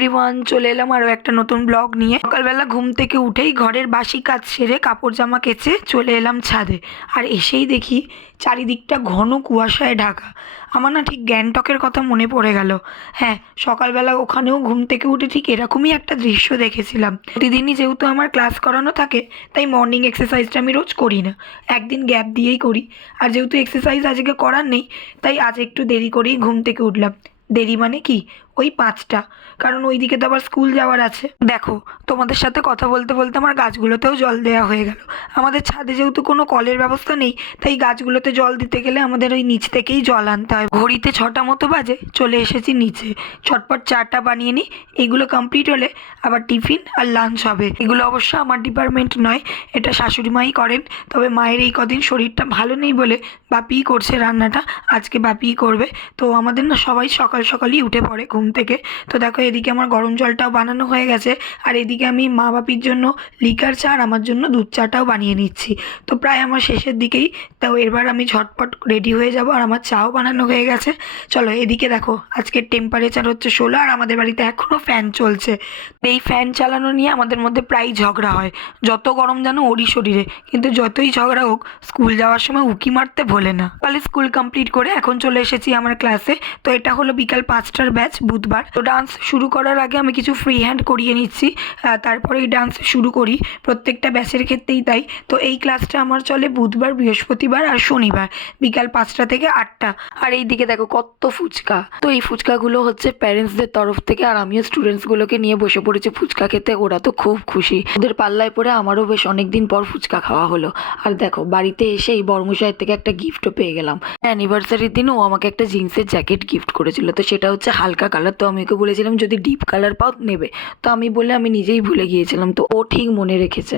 Everyone, চলে এলাম আরও একটা নতুন ব্লগ নিয়ে। সকালবেলা ঘুম থেকে উঠেই ঘরের বাসি কাজ সেরে কাপড় জামা কেচে চলে এলাম ছাদে। আর এসেই দেখি চারিদিকটা ঘন কুয়াশায় ঢাকা। আমার না ঠিক গ্যাংটকের কথা মনে পড়ে গেল। হ্যাঁ, সকালবেলা ওখানেও ঘুম থেকে উঠে ঠিক এরকমই একটা দৃশ্য দেখেছিলাম। প্রতিদিনই যেহেতু আমার ক্লাস করানো থাকে, তাই মর্নিং এক্সারসাইজটা আমি রোজ করি না, একদিন গ্যাপ দিয়েই করি। আর যেহেতু এক্সারসাইজ আজকে করার নেই, তাই আজ একটু দেরি করেই ঘুম থেকে উঠলাম। দেরি মানে কি, ওই 5টা, কারণ ওই দিকে তো আবার স্কুল যাওয়ার আছে। দেখো, তোমাদের সাথে কথা বলতে বলতে আমার গাছগুলোতেও জল দেওয়া হয়ে গেল। আমাদের ছাদে যেহেতু কোনো কলের ব্যবস্থা নেই, তাই গাছগুলোতে জল দিতে গেলে আমাদের ওই নিচ থেকেই জল আনতে হয়। ঘড়িতে 6টা মতো বাজে, চলে এসেছি নিচে। ছটপট চাটা বানিয়ে নিই, এগুলো কমপ্লিট হলে আবার টিফিন আর লাঞ্চ হবে। এগুলো অবশ্য আমার ডিপার্টমেন্ট নয়, এটা শাশুড়ি মাই করেন। তবে মায়ের এই কদিন শরীরটা ভালো নেই বলে বাপিই করছে রান্নাটা, আজকে বাপিই করবে। তো আমাদের না সবাই সকাল সকালই উঠে পড়ে ঘুম থেকে। তো দেখো, এদিকে আমার গরম জলটাও বানানো হয়ে গেছে, আর এদিকে আমি মা বাপির জন্য লিকার চা আর আমার জন্য দুধ চাটাও বানিয়ে নিচ্ছি। তো প্রায় আমার শেষের দিকেই, তাও এবার আমি ঝটপট রেডি হয়ে যাব। আর আমার চাও বানানো হয়ে গেছে। চলো, এদিকে দেখো, আজকের টেম্পারেচার হচ্ছে 16, আর আমাদের বাড়িতে এখনও ফ্যান চলছে। এই ফ্যান চালানো নিয়ে আমাদের মধ্যে প্রায় ঝগড়া হয়। যত গরম জানো ওরই শরীরে, কিন্তু যতই ঝগড়া হোক স্কুল যাওয়ার সময় উকি মারতে ভোলে না। তাহলে স্কুল কমপ্লিট করে এখন চলে এসেছি আমার ক্লাসে। তো এটা হলো বিকাল 5টার ব্যাচ, বুধবার। তো ডান্স শুরু করার আগে আমি কিছু ফ্রি হ্যান্ড করিয়ে নিচ্ছি, তারপরেই ডান্স শুরু করি। প্রত্যেকটা ব্যাচের ক্ষেত্রেই তাই। তো এই ক্লাসটা আমার চলে বুধবার, বৃহস্পতিবার আর শনিবার, বিকাল 5টা থেকে 8টা। আর এই দিকে দেখো কত ফুচকা। তো এই ফুচকাগুলো হচ্ছে প্যারেন্টসদের তরফ থেকে, আর আমিও স্টুডেন্টসগুলোকে নিয়ে বসে পড়েছি ফুচকা খেতে। ওরা তো খুব খুশি, ওদের পাল্লায় পড়ে আমারও বেশ অনেকদিন পর ফুচকা খাওয়া হলো। আর দেখো, বাড়িতে এসে এই বর্মশাইয়ের থেকে একটা গিফটও পেয়ে গেলাম। অ্যানিভার্সারির দিনও ও আমাকে একটা জিন্সের জ্যাকেট গিফট করেছিল। তো সেটা হচ্ছে হালকা কালার। তো আমি ওকে বলেছিলাম যদি ডিপ কালার পাও নেবে। তো আমি নিজেই ভুলে গিয়েছিলাম, তো ও ঠিক মনে রেখেছে।